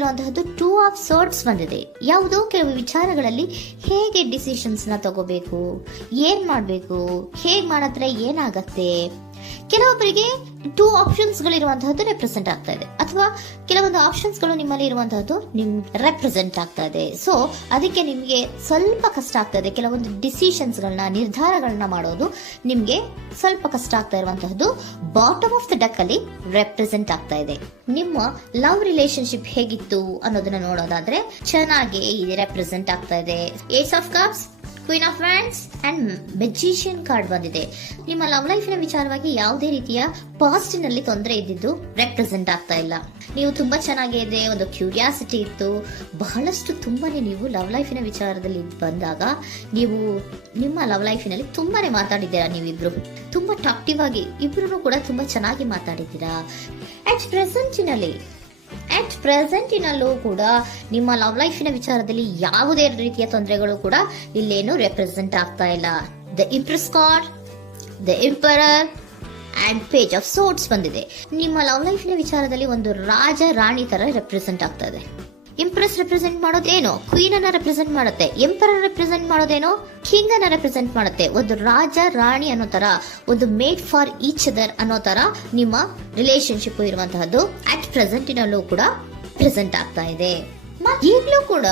ಇರುವಂತಹದ್ದು 2 of swords ಬಂದಿದೆ. ಯಾವುದೋ ಕೆಲವು ವಿಚಾರಗಳಲ್ಲಿ ಹೇಗೆ ಡಿಸಿಷನ್ಸ್ ನ ತಗೋಬೇಕು, ಏನ್ ಮಾಡ್ಬೇಕು, ಹೇಗ್ ಮಾಡಿದ್ರೆ ಏನಾಗತ್ತೆ. ಕೆಲವೊಬ್ಬರಿಗೆ 2 ಆಪ್ಷನ್ಸ್ ಗಳಿರುವಂತಹದ್ದು ರೆಪ್ರೆಸೆಂಟ್ ಆಗ್ತಾ ಇದೆ, ಅಥವಾ ಕೆಲವೊಂದು ಆಪ್ಷನ್ಸ್ ಗಳು ನಿಮ್ಮಲ್ಲಿ ಇರುವಂತಹದ್ದು ರೆಪ್ರೆಸೆಂಟ್ ಆಗ್ತಾ ಇದೆ. ಸೊ ಅದಕ್ಕೆ ನಿಮ್ಗೆ ಸ್ವಲ್ಪ ಕಷ್ಟ ಆಗ್ತಾ ಇದೆ. ಕೆಲವೊಂದು ಡಿಸಿಷನ್ಸ್ ಗಳನ್ನ, ನಿರ್ಧಾರಗಳನ್ನ ಮಾಡೋದು ನಿಮ್ಗೆ ಸ್ವಲ್ಪ ಕಷ್ಟ ಆಗ್ತಾ ಇರುವಂತಹದ್ದು ಬಾಟಮ್ ಆಫ್ ದ ಡಕ್ ಅಲ್ಲಿ ರೆಪ್ರೆಸೆಂಟ್ ಆಗ್ತಾ ಇದೆ. ನಿಮ್ಮ ಲವ್ ರಿಲೇಶನ್ಶಿಪ್ ಹೇಗಿತ್ತು ಅನ್ನೋದನ್ನ ನೋಡೋದಾದ್ರೆ ಚೆನ್ನಾಗಿ ರೆಪ್ರೆಸೆಂಟ್ ಆಗ್ತಾ ಇದೆ. Ace of cups, queen of wands and magician card ಬಂದಿದೆ. ನಿಮ್ಮ ಲವ್ ಲೈಫಿನ ವಿಚಾರವಾಗಿ ಯಾವುದೇ ರೀತಿಯ ಪಾಸ್ಟಿನಲ್ಲಿ ತೊಂದರೆ ಇದ್ದಿದ್ದು ರೆಪ್ರೆಸೆಂಟ್ ಆಗ್ತಾ ಇಲ್ಲ. ನೀವು ತುಂಬಾ ಚೆನ್ನಾಗಿದೆ, ಒಂದು ಕ್ಯೂರಿಯಾಸಿಟಿ ಇತ್ತು, ಬಹಳಷ್ಟು ತುಂಬಾನೇ ನೀವು ಲವ್ ಲೈಫಿನ ವಿಚಾರದಲ್ಲಿ ಬಂದಾಗ ನೀವು ನಿಮ್ಮ ಲವ್ ಲೈಫಿನಲ್ಲಿ ತುಂಬಾನೇ ಮಾತಾಡಿದ್ದೀರಾ. ನೀವಿಬ್ರು ತುಂಬಾ ಟಾಕ್ಟಿವ್ ಆಗಿ ಇಬ್ರು ಕೂಡ ತುಂಬಾ ಚೆನ್ನಾಗಿ ಮಾತಾಡಿದ್ದೀರಾ. ಅಟ್ ಪ್ರೆಸೆಂಟಿನಲ್ಲೂ ಕೂಡ ನಿಮ್ಮ ಲವ್ ಲೈಫಿನ ವಿಚಾರದಲ್ಲಿ ಯಾವುದೇ ರೀತಿಯ ತೊಂದರೆಗಳು ಕೂಡ ಇಲ್ಲೇನು ರೆಪ್ರೆಸೆಂಟ್ ಆಗ್ತಾ ಇಲ್ಲ. The Impress card, the emperor and page of swords ಬಂದಿದೆ. ನಿಮ್ಮ ಲವ್ ಲೈಫಿನ ವಿಚಾರದಲ್ಲಿ ಒಂದು ರಾಜ ರಾಣಿ ತರ ರೆಪ್ರೆಸೆಂಟ್ ಆಗ್ತಾ ಇದೆ. ಇಂಪ್ರೆಸ್ ರೆಪ್ರೆಸೆಂಟ್ ಮಾಡೋದೇನೋ ಕ್ವೀನ್ ಅನ್ನ ರೆಪ್ರೆಸೆಂಟ್ ಮಾಡುತ್ತೆ, ಎಂಪರರ್ ರೆಪ್ರೆಸೆಂಟ್ ಮಾಡೋದೇನೋ ಕಿಂಗ್ ಅನ್ನ ರೆಪ್ರೆಸೆಂಟ್ ಮಾಡುತ್ತೆ. ಒಂದು ರಾಜ ರಾಣಿ ಅನ್ನೋ ತರ, ಒಂದು ಮೇಡ್ ಫಾರ್ ಈಚ್ ಅದರ್ ಅನ್ನೋ ತರ ನಿಮ್ಮ ರಿಲೇಶನ್ಶಿಪ್ ಇರುವಂತಹದ್ದು ಅಟ್ ಪ್ರೆಸೆಂಟಿನಲ್ಲೂ ಕೂಡ ಪ್ರೆಸೆಂಟ್ ಆಗ್ತಾ ಇದೆ. ಈಗಲೂ ಕೂಡ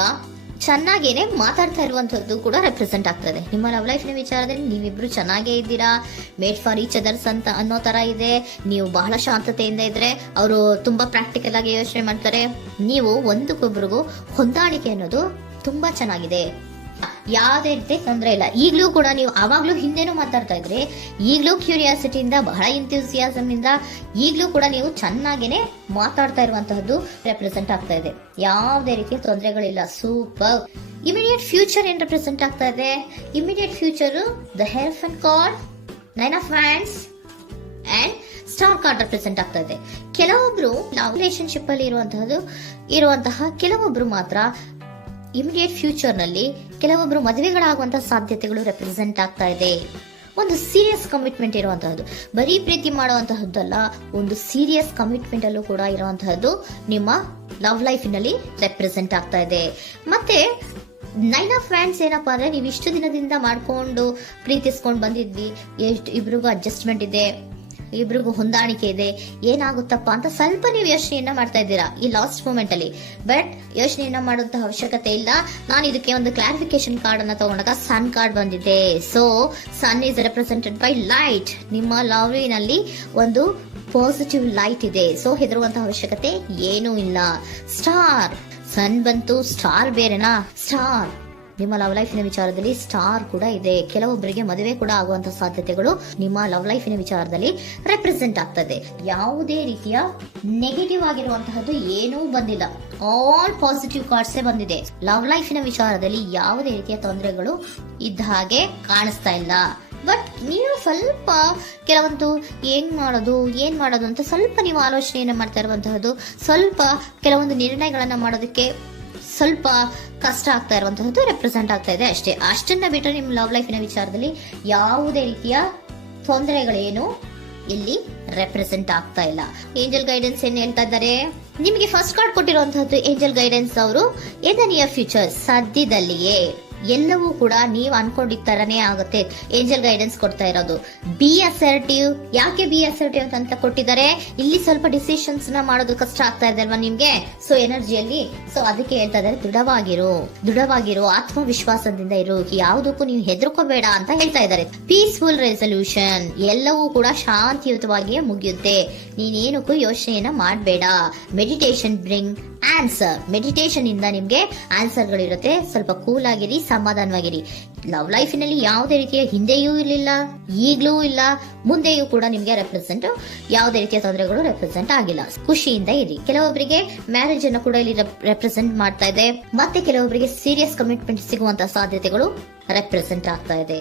ಚೆನ್ನಾಗೇನೆ ಮಾತಾಡ್ತಾ ಇರುವಂತದ್ದು ಕೂಡ ರೆಪ್ರೆಸೆಂಟ್ ಆಗ್ತಾ ಇದೆ. ನಿಮ್ಮ ಲವ್ ಲೈಫಿನ ವಿಚಾರದಲ್ಲಿ ನೀವಿಬ್ರು ಚೆನ್ನಾಗೇ ಇದ್ದೀರಾ, ಮೇಡ್ ಫಾರ್ ಈಚ್ ಅದರ್ಸ್ ಅಂತ ಅನ್ನೋ ತರ ಇದೆ. ನೀವು ಬಹಳ ಶಾಂತತೆಯಿಂದ ಇದ್ರೆ ಅವರು ತುಂಬಾ ಪ್ರಾಕ್ಟಿಕಲ್ ಆಗಿ ಯೋಚನೆ ಮಾಡ್ತಾರೆ. ನೀವು ಒಂದಕ್ಕೊಬ್ರಿಗೂ ಹೊಂದಾಣಿಕೆ ಅನ್ನೋದು ತುಂಬಾ ಚೆನ್ನಾಗಿದೆ, ಯಾವುದೇ ರೀತಿ ತೊಂದರೆ ಇಲ್ಲ. ಈಗಲೂ ಕೂಡ ನೀವು ಆವಾಗ್ಲೂ ಹಿಂದೆನೂ ಮಾತಾಡ್ತಾ ಇದ್ರಿ, ಈಗಲೂ ಕ್ಯೂರಿಯಾಸಿಟಿಯಿಂದ, ಬಹಳ ಇಂಥ್ಯೂಸಿಯಾಸಮ್ ಇಂದ ಈಗಲೂ ಕೂಡ ನೀವು ಚೆನ್ನಾಗೇನೆ ಮಾತಾಡ್ತಾ ಇರುವಂತಹದ್ದು ರೆಪ್ರೆಸೆಂಟ್ ಆಗ್ತಾ ಇದೆ. ಯಾವುದೇ ರೀತಿಯ ತೊಂದರೆಗಳಿಲ್ಲ, ಸೂಪರ್. ಇಮಿಡಿಯೇಟ್ ಫ್ಯೂಚರ್ ಏನ್ ರೆಪ್ರೆಸೆಂಟ್ ಆಗ್ತಾ ಇದೆ? ಇಮಿಡಿಯೇಟ್ ಫ್ಯೂಚರ್ ದ ಹೆಲ್ಫನ್ card, 9 of hands and star card represent ಆಗ್ತಾ ಇದೆ. ಕೆಲವೊಬ್ರು ಲವ್ ರಿಲೇಶನ್ಶಿಪ್ ಅಲ್ಲಿ ಇರುವಂತಹ ಕೆಲವೊಬ್ರು ಮಾತ್ರ ಇಮಿಡಿಯೇಟ್ ಫ್ಯೂಚರ್ ನಲ್ಲಿ ಕೆಲವೊಬ್ರು ಮದುವೆಗಳಾಗುವಂತಹ ಸಾಧ್ಯತೆಗಳು ರೆಪ್ರೆಸೆಂಟ್ ಆಗ್ತಾ ಇದೆ. ಒಂದು ಸೀರಿಯಸ್ ಕಮಿಟ್ಮೆಂಟ್ ಇರುವಂತಹದ್ದು, ಬರೀ ಪ್ರೀತಿ ಮಾಡುವಂತಹದ್ದಲ್ಲ, ಒಂದು ಸೀರಿಯಸ್ ಕಮಿಟ್ಮೆಂಟ್ ಅಲ್ಲೂ ಕೂಡ ಇರುವಂತಹದ್ದು ನಿಮ್ಮ ಲವ್ ಲೈಫಿನಲ್ಲಿ ರೆಪ್ರೆಸೆಂಟ್ ಆಗ್ತಾ ಇದೆ. ಮತ್ತೆ 9 ಆಫ್ ವ್ಯಾಂಡ್ಸ್ ಏನಪ್ಪಾ ಅಂದ್ರೆ, ನೀವು ಇಷ್ಟು ದಿನದಿಂದ ಮಾಡ್ಕೊಂಡು ಪ್ರೀತಿಸ್ಕೊಂಡು ಬಂದಿದ್ವಿ, ಇಬ್ರಿಗೂ ಅಡ್ಜಸ್ಟ್ಮೆಂಟ್ ಇದೆ, ಇಬ್ರಿಗೂ ಹೊಂದಾಣಿಕೆ ಇದೆ, ಏನಾಗುತ್ತಪ್ಪ ಅಂತ ಸ್ವಲ್ಪ ನೀವು ಯೋಚನೆಯನ್ನ ಮಾಡ್ತಾ ಇದ್ದೀರಾ ಈ ಲಾಸ್ಟ್ ಮೂಮೆಂಟ್ ಅಲ್ಲಿ. ಬಟ್ ಯೋಚನೆಯನ್ನ ಮಾಡುವಂತಹ ಅವಶ್ಯಕತೆ ಇಲ್ಲ. ನಾನು ಇದಕ್ಕೆ ಒಂದು ಕ್ಲಾರಿಫಿಕೇಶನ್ ಕಾರ್ಡ್ ಅನ್ನ ತಗೊಂಡಾಗ ಸನ್ ಕಾರ್ಡ್ ಬಂದಿದೆ. So sun is represented by light. ನಿಮ್ಮ ಲವ್ನಲ್ಲಿ ಒಂದು ಪಾಸಿಟಿವ್ ಲೈಟ್ ಇದೆ. ಸೊ ಹೆದರುವಂತಹ ಅವಶ್ಯಕತೆ ಏನೂ ಇಲ್ಲ. ಸ್ಟಾರ್, ಸನ್ ಬಂತು, ಸ್ಟಾರ್ ಬೇರೆನಾ? ಸ್ಟಾರ್ ನಿಮ್ಮ ಲವ್ ಲೈಫಿನ ವಿಚಾರದಲ್ಲಿ ಸ್ಟಾರ್ ಕೂಡ ಇದೆ. ಕೆಲವೊಬ್ಬರಿಗೆ ಮದುವೆ ಕೂಡ ಆಗುವಂತಹ ಸಾಧ್ಯತೆಗಳು ನಿಮ್ಮ ಲವ್ ಲೈಫಿನ ವಿಚಾರದಲ್ಲಿ ರೆಪ್ರೆಸೆಂಟ್ ಆಗ್ತದೆ. ಯಾವುದೇ ರೀತಿಯ ನೆಗೆಟಿವ್ ಆಗಿರುವಂತಹದ್ದು ಏನೂ ಬಂದಿಲ್ಲ, ಆಲ್ ಪಾಸಿಟಿವ್ ಕಾರ್ಡ್ಸೇ ಬಂದಿದೆ. ಲವ್ ಲೈಫಿನ ವಿಚಾರದಲ್ಲಿ ಯಾವುದೇ ರೀತಿಯ ತೊಂದರೆಗಳು ಇದ್ದ ಹಾಗೆ ಕಾಣಿಸ್ತಾ ಇಲ್ಲ. ಬಟ್ ನೀವು ಸ್ವಲ್ಪ ಕೆಲವೊಂದು ಏನ್ ಮಾಡೋದು ಅಂತ ಸ್ವಲ್ಪ ನೀವು ಆಲೋಚನೆಯನ್ನ ಮಾಡ್ತಾ ಇರುವಂತಹದ್ದು, ಸ್ವಲ್ಪ ಕೆಲವೊಂದು ನಿರ್ಣಯಗಳನ್ನ ಮಾಡೋದಕ್ಕೆ ಸ್ವಲ್ಪ ಕಷ್ಟ ಆಗ್ತಾ ಇರುವಂತಹದ್ದು ರೆಪ್ರೆಸೆಂಟ್ ಆಗ್ತಾ ಇದೆ ಅಷ್ಟೇ. ಅಷ್ಟನ್ನ ಬಿಟ್ಟರೆ ನಿಮ್ಮ ಲವ್ ಲೈಫಿನ ವಿಚಾರದಲ್ಲಿ ಯಾವುದೇ ರೀತಿಯ ತೊಂದರೆಗಳೇನು ಇಲ್ಲಿ ರೆಪ್ರೆಸೆಂಟ್ ಆಗ್ತಾ ಇಲ್ಲ. ಏಂಜಲ್ ಗೈಡೆನ್ಸ್ ಏನ್ ಹೇಳ್ತಾ ಇದ್ದಾರೆ? ನಿಮಗೆ ಫಸ್ಟ್ ಕಾರ್ಡ್ ಕೊಟ್ಟಿರುವಂತಹದ್ದು ಏಂಜಲ್ ಗೈಡೆನ್ಸ್ ಅವರು ಇನ್ ದ ನಿಯರ್ ಫ್ಯೂಚರ್, ಸದ್ಯದಲ್ಲಿಯೇ ಎಲ್ಲವೂ ಕೂಡ ನೀವು ಅನ್ಕೊಂಡಿದ್ದ ತರನೇ ಆಗುತ್ತೆ. ಏಂಜಲ್ ಗೈಡೆನ್ಸ್ ಕೊಡ್ತಾ ಇರೋದು ಬಿ ಅಸರ್ಟಿವ್. ಯಾಕೆ ಬಿ ಅಸರ್ಟಿವ್ ಅಂತ ಕೊಟ್ಟಿದ್ದಾರೆ? ಇಲ್ಲಿ ಸ್ವಲ್ಪ ಡಿಸಿಷನ್ಸ್ ನ ಮಾಡೋದು ಕಷ್ಟ ಆಗ್ತಾ ಇದೆ ಅಲ್ವಾ ನಿಮ್ಗೆ, ಸೊ ಎನರ್ಜಿಯಲ್ಲಿ. ಸೊ ಅದಕ್ಕೆ ಹೇಳ್ತಾ ಇದ್ದಾರೆ ದೃಢವಾಗಿರು, ಆತ್ಮವಿಶ್ವಾಸದಿಂದ ಇರು, ಯಾವುದಕ್ಕೂ ನೀವು ಹೆದರ್ಕೋಬೇಡ ಅಂತ ಹೇಳ್ತಾ ಇದ್ದಾರೆ. ಪೀಸ್ಫುಲ್ ರೆಸಲ್ಯೂಷನ್, ಎಲ್ಲವೂ ಕೂಡ ಶಾಂತಿಯುತವಾಗಿಯೇ ಮುಗಿಯುತ್ತೆ, ನೀನೇನಕ್ಕೂ ಯೋಚನೆಯನ್ನ ಮಾಡಬೇಡ. ಮೆಡಿಟೇಷನ್ ಬ್ರಿಂಗ್ ಆನ್ಸರ್, ಮೆಡಿಟೇಷನ್ ಇಂದ ನಿಮ್ಗೆ ಆನ್ಸರ್ ಗಳಿರುತ್ತೆ. ಸ್ವಲ್ಪ ಕೂಲ್ ಆಗಿರಿ, ಸಮಾಧಾನವಾಗಿರಿ. ಲವ್ ಲೈಫಿನಲ್ಲಿ ಯಾವುದೇ ರೀತಿಯ ಹಿಂದೆಯೂ ಇರಲಿಲ್ಲ, ಈಗಲೂ ಇಲ್ಲ, ಮುಂದೆಯೂ ಕೂಡ ನಿಮ್ಗೆ ಯಾವುದೇ ರೀತಿಯ ತೊಂದರೆಗಳು ರೆಪ್ರೆಸೆಂಟ್ ಆಗಿಲ್ಲ. ಖುಷಿಯಿಂದ ಇರಿ. ಕೆಲವೊಬ್ಬರಿಗೆ ಮ್ಯಾರೇಜ್ ಅನ್ನು ಕೂಡ ಇಲ್ಲಿ ರೆಪ್ರೆಸೆಂಟ್ ಮಾಡ್ತಾ ಇದೆ. ಮತ್ತೆ ಕೆಲವೊಬ್ಬರಿಗೆ ಸೀರಿಯಸ್ ಕಮಿಟ್ಮೆಂಟ್ ಸಿಗುವಂತಹ ಸಾಧ್ಯತೆಗಳು ರೆಪ್ರೆಸೆಂಟ್ ಆಗ್ತಾ ಇದೆ.